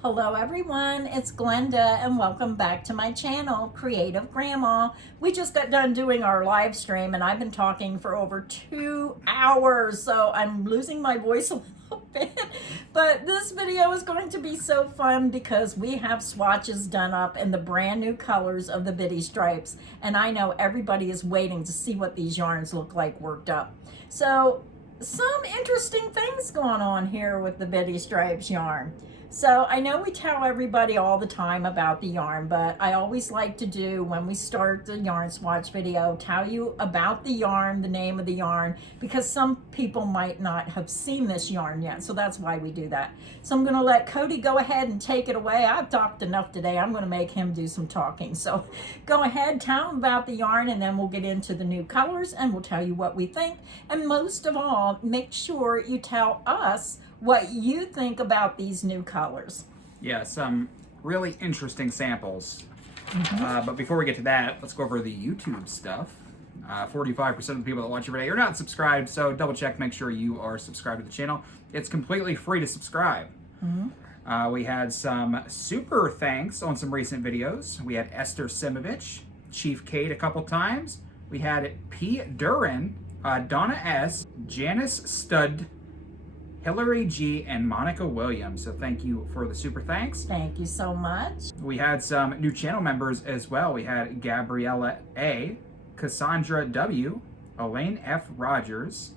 Hello everyone, it's Glenda and welcome back to my channel, Creative Grandma. We just got done doing our live stream and I've been talking for over 2 hours, so I'm losing my voice a little bit. But this video is going to be so fun because we have swatches done up in the brand new colors of the Bitty Stripes, and I know everybody is waiting to see what these yarns look like worked up. So some interesting things going on here with the Bitty Stripes yarn. So I know we tell everybody all the time about the yarn, but I always like to do, when we start the yarn swatch video, tell you about the yarn, the name of the yarn, because some people might not have seen this yarn yet. So that's why we do that. So I'm going to let Cody go ahead and take it away. I've talked enough today. I'm going to make him do some talking. So go ahead, tell him about the yarn, and then we'll get into the new colors and we'll tell you what we think. And most of all, make sure you tell us what you think about these new colors. Yeah, some really interesting samples. But before we get to that, let's go over the YouTube stuff. 45% of the people that watch every day are not subscribed, so double check, make sure you are subscribed to the channel. It's completely free to subscribe. We had some super thanks on some recent videos. We had Esther Simovich, Chief Kate a couple times. We had P. Duran, Donna S., Janice Stud, Hillary G, and Monica Williams. So thank you for the super thanks. Thank you so much. We had some new channel members as well. We had Gabriella A, Cassandra W, Elaine F. Rogers,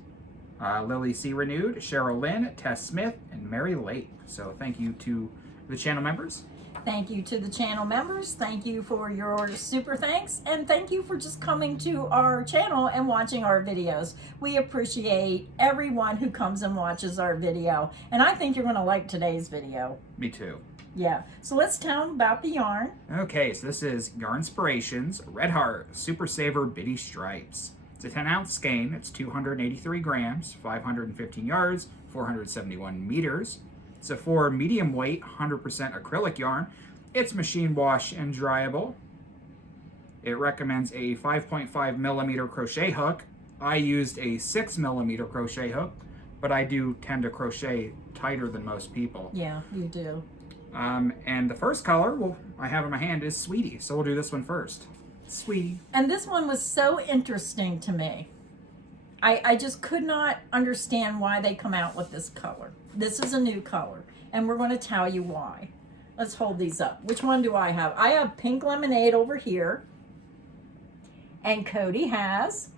Lily C. Renewed, Cheryl Lynn, Tess Smith, and Mary Lake. So thank you to the channel members. Thank you to the channel members. Thank you for your super thanks. And thank you for just coming to our channel and watching our videos. We appreciate everyone who comes and watches our video. And I think you're going to like today's video. Me too. Yeah. So let's tell them about the yarn. Okay, so this is Yarnspirations Red Heart Super Saver Bitty Stripes. It's a 10-ounce skein. It's 283 grams, 515 yards, 471 meters. It's a 4 medium weight, 100% acrylic yarn. It's machine wash and dryable. It recommends a 5.5 millimeter crochet hook. I used a 6 millimeter crochet hook, but I do tend to crochet tighter than most people. Yeah, you do. And the first color I have in my hand is Sweetie, so we'll do this one first. Sweetie. And this one was so interesting to me. I just could not understand why they come out with this color. This is a new color, and we're going to tell you why. Let's hold these up. Which one do I have? I have Pink Lemonade over here, and Cody has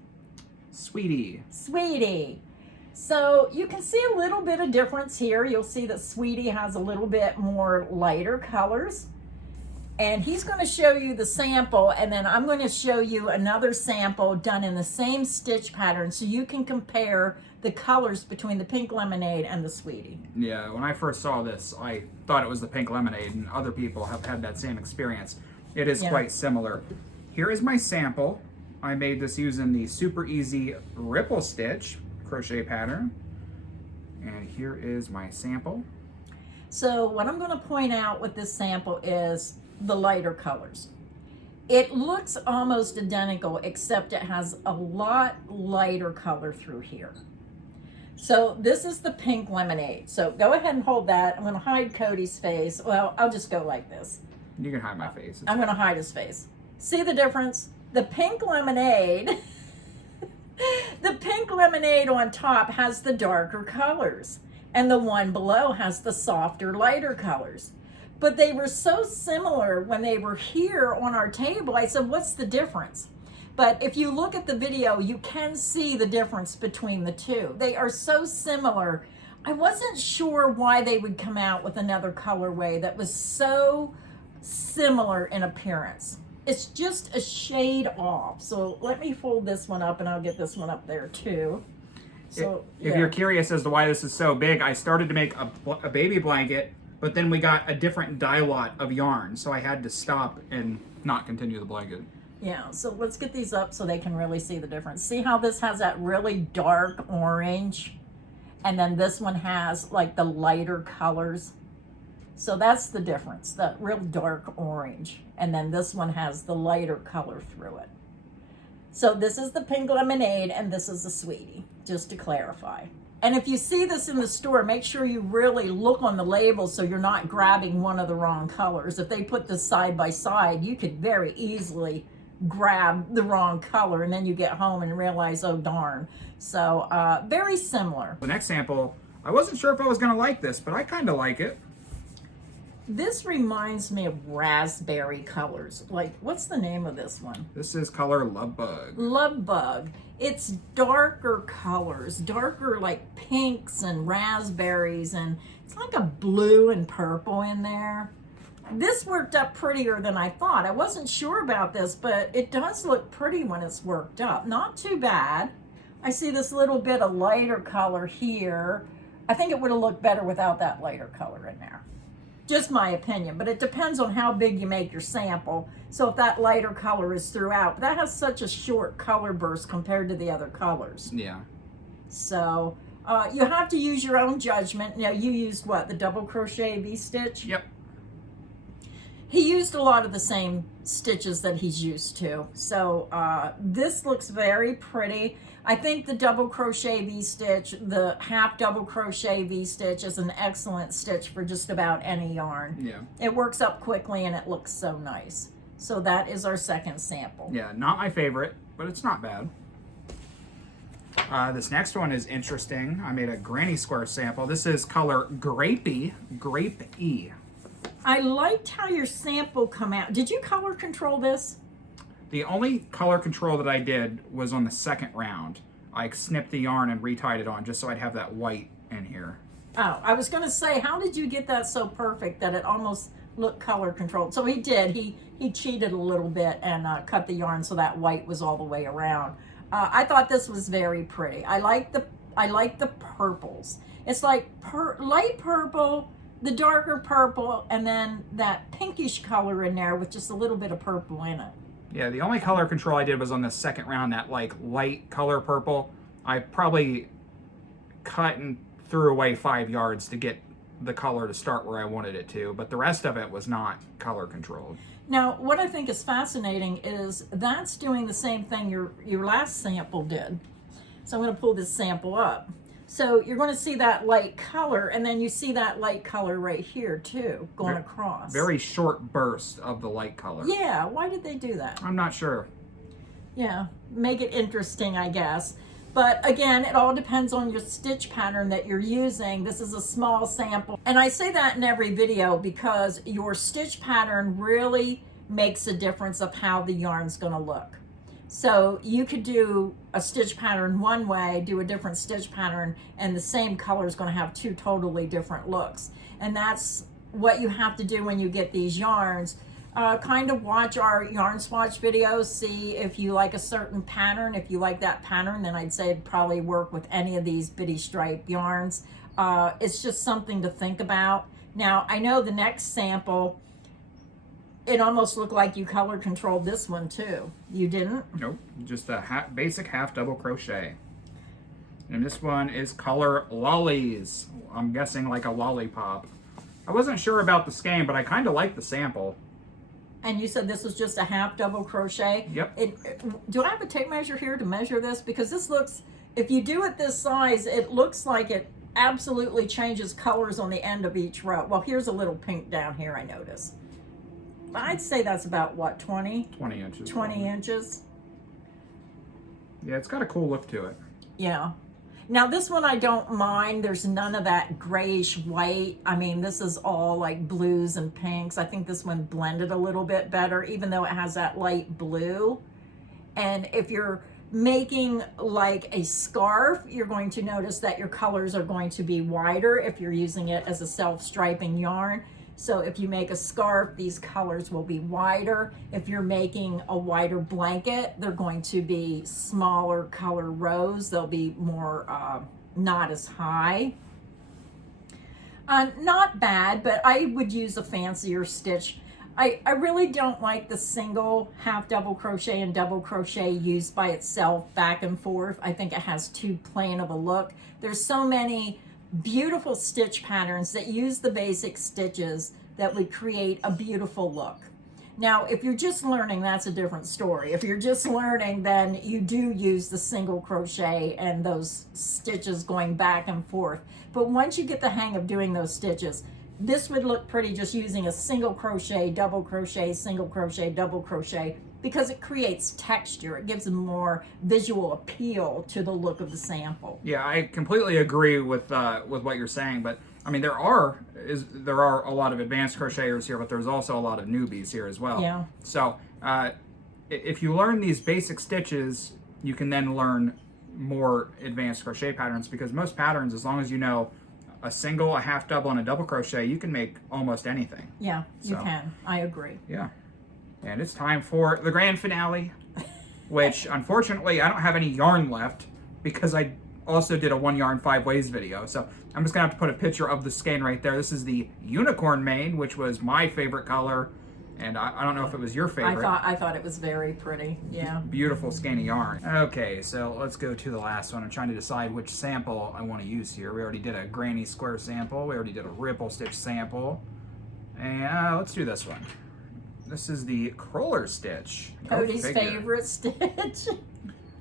Sweetie. Sweetie. So you can see a little bit of difference here. You'll see that Sweetie has a little bit more lighter colors. And he's going to show you the sample, and then I'm going to show you another sample done in the same stitch pattern so you can compare the colors between the Pink Lemonade and the Sweetie. Yeah, when I first saw this, I thought it was the Pink Lemonade, and other people have had that same experience. It is quite similar. Here is my sample. I made this using the Super Easy Ripple Stitch crochet pattern. And here is my sample. So what I'm going to point out with this sample is the lighter colors. It looks almost identical, except it has a lot lighter color through here. So this is the Pink Lemonade. So go ahead and hold that. I'm going to hide Cody's face. Well, I'll just go like this. You can hide my face. I'm going to hide his face. See the difference? The Pink Lemonade, the Pink Lemonade on top has the darker colors, and the one below has the softer, lighter colors. But they were so similar when they were here on our table. I said, what's the difference? But if you look at the video, you can see the difference between the two. They are so similar. I wasn't sure why they would come out with another colorway that was so similar in appearance. It's just a shade off. So let me fold this one up, and I'll get this one up there too. So if you're curious as to why this is so big, I started to make a baby blanket, but then we got a different dye lot of yarn, so I had to stop and not continue the blanket. Yeah, so let's get these up so they can really see the difference. See how this has that really dark orange, and then this one has like the lighter colors? So that's the difference, the real dark orange, and then this one has the lighter color through it. So this is the Pink Lemonade, and this is the Sweetie, just to clarify. And if you see this in the store, make sure you really look on the label so you're not grabbing one of the wrong colors. If they put this side by side, you could very easily grab the wrong color, and then you get home and realize, oh darn. So very similar. The next sample, I wasn't sure if I was going to like this, but I kind of like it. This reminds me of raspberry colors. Like, what's the name of this one? This is color Love Bug. Love Bug. It's darker colors, darker like pinks and raspberries, and it's like a blue and purple in there. This worked up prettier than I thought. I wasn't sure about this, but it does look pretty when it's worked up. Not too bad. I see this little bit of lighter color here. I think it would have looked better without that lighter color in there. Just my opinion, but it depends on how big you make your sample. So if that lighter color is throughout, but that has such a short color burst compared to the other colors. Yeah. So you have to use your own judgment. Now you used what, the double crochet V-stitch? Yep. He used a lot of the same stitches that he's used to. So this looks very pretty. I think the double crochet V-stitch, the half double crochet V-stitch is an excellent stitch for just about any yarn. Yeah. It works up quickly and it looks so nice. So that is our second sample. Yeah, not my favorite, but it's not bad. This next one is interesting. I made a granny square sample. This is color Grapey, Grape-E. I liked how your sample come out. Did you color control this? The only color control that I did was on the second round. I snipped the yarn and retied it on just so I'd have that white in here. Oh, I was going to say, how did you get that so perfect that it almost looked color controlled? So he did. He cheated a little bit and cut the yarn so that white was all the way around. I thought this was very pretty. I like the purples. It's like light purple, the darker purple, and then that pinkish color in there with just a little bit of purple in it. Yeah, the only color control I did was on the second round, that like light color purple. I probably cut and threw away 5 yards to get the color to start where I wanted it to, but the rest of it was not color controlled. Now, what I think is fascinating is that's doing the same thing your last sample did. So I'm going to pull this sample up. So you're going to see that light color, and then you see that light color right here too, going across. Very short burst of the light color. Yeah, why did they do that? I'm not sure. Yeah, make it interesting, I guess. But again, it all depends on your stitch pattern that you're using. This is a small sample. And I say that in every video because your stitch pattern really makes a difference of how the yarn's going to look. So you could do a stitch pattern one way, do a different stitch pattern, and the same color is going to have 2 totally different looks. And that's what you have to do when you get these yarns. Kind of watch our yarn swatch videos, see if you like a certain pattern. If you like that pattern, then I'd say it'd probably work with any of these bitty stripe yarns. It's just something to think about. Now, I know the next sample, it almost looked like you color controlled this one too. You didn't? Nope, just a basic half double crochet. And this one is color Lollies. I'm guessing like a lollipop. I wasn't sure about the skein, but I kind of like the sample. And you said this was just a half double crochet? Yep. Do I have a tape measure here to measure this? Because this looks, if you do it this size, it looks like it absolutely changes colors on the end of each row. Well, here's a little pink down here, I notice. I'd say that's about what, 20? 20 inches. 20 inches. Yeah, it's got a cool look to it. Yeah. Now this one I don't mind. There's none of that grayish white. I mean, this is all like blues and pinks. I think this one blended a little bit better, even though it has that light blue. And if you're making like a scarf, you're going to notice that your colors are going to be wider if you're using it as a self-striping yarn. So if you make a scarf, these colors will be wider. If you're making a wider blanket, they're going to be smaller color rows. They'll be more, not as high. Not bad, but I would use a fancier stitch. I really don't like the single half double crochet and double crochet used by itself back and forth. I think it has too plain of a look. There's so many beautiful stitch patterns that use the basic stitches that would create a beautiful look. Now, if you're just learning, that's a different story. If you're just learning, then you do use the single crochet and those stitches going back and forth. But once you get the hang of doing those stitches, this would look pretty just using a single crochet, double crochet, single crochet, double crochet, because it creates texture. It gives a more visual appeal to the look of the sample. Yeah, I completely agree with what you're saying, but I mean there are a lot of advanced crocheters here, but there's also a lot of newbies here as well. Yeah. So if you learn these basic stitches, you can then learn more advanced crochet patterns, because most patterns, as long as you know a single, a half double, and a double crochet, you can make almost anything. Yeah, you So. can. I agree. Yeah. And it's time for the grand finale, which unfortunately I don't have any yarn left because I also did a 1 yarn 5 ways video. So I'm just gonna have to put a picture of the skein right there. This is the unicorn mane, which was my favorite color, and I don't know if it was your favorite. I thought it was very pretty. Yeah. Beautiful skein of yarn. Okay, so let's go to the last one. I'm trying to decide which sample I want to use here. We already did a granny square sample. We already did a ripple stitch sample. And let's do this one. This is the cruller stitch. Go Cody's figure. favorite stitch.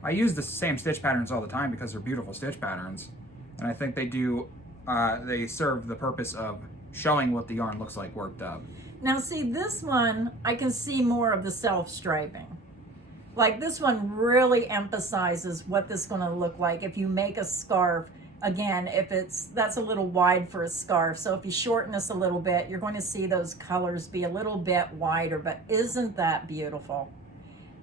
I use the same stitch patterns all the time because they're beautiful stitch patterns. And I think they do, they serve the purpose of showing what the yarn looks like worked up. Now see, this one, I can see more of the self-striping. Like this one really emphasizes what this is gonna look like if you make a scarf. Again, that's a little wide for a scarf. So if you shorten this a little bit, you're going to see those colors be a little bit wider, but isn't that beautiful?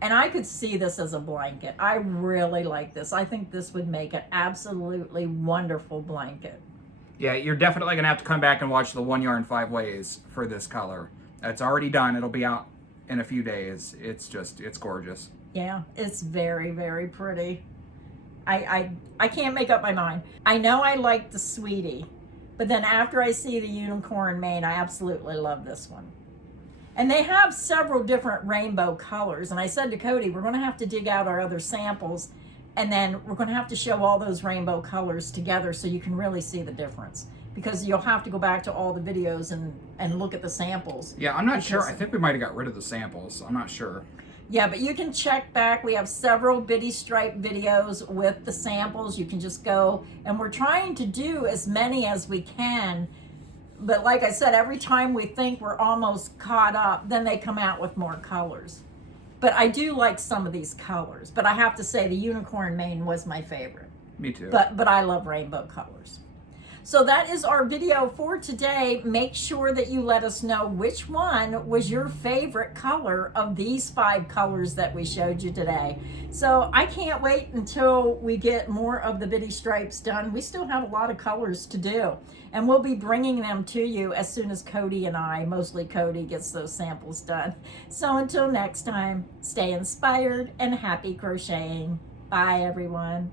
And I could see this as a blanket. I really like this. I think this would make an absolutely wonderful blanket. Yeah, you're definitely gonna have to come back and watch the 1 yarn 5 ways for this color. It's already done. It'll be out in a few days. It's gorgeous. Yeah, it's very, very pretty. I can't make up my mind. I know I like the Sweetie, but then after I see the unicorn mane, I absolutely love this one. And they have several different rainbow colors. And I said to Cody, we're going to have to dig out our other samples, and then we're going to have to show all those rainbow colors together so you can really see the difference. Because you'll have to go back to all the videos and look at the samples. Yeah, I'm not sure. I think we might have got rid of the samples. I'm not sure. Yeah, but you can check back. We have several Biddy Stripe videos with the samples. You can just go, and we're trying to do as many as we can. But like I said, every time we think we're almost caught up, then they come out with more colors. But I do like some of these colors. But I have to say the unicorn mane was my favorite. Me too. But I love rainbow colors. So that is our video for today. Make sure that you let us know which one was your favorite color of these 5 colors that we showed you today. So I can't wait until we get more of the Biddy Stripes done. We still have a lot of colors to do, and we'll be bringing them to you as soon as Cody and I, mostly Cody, gets those samples done. So until next time, stay inspired and happy crocheting. Bye, everyone.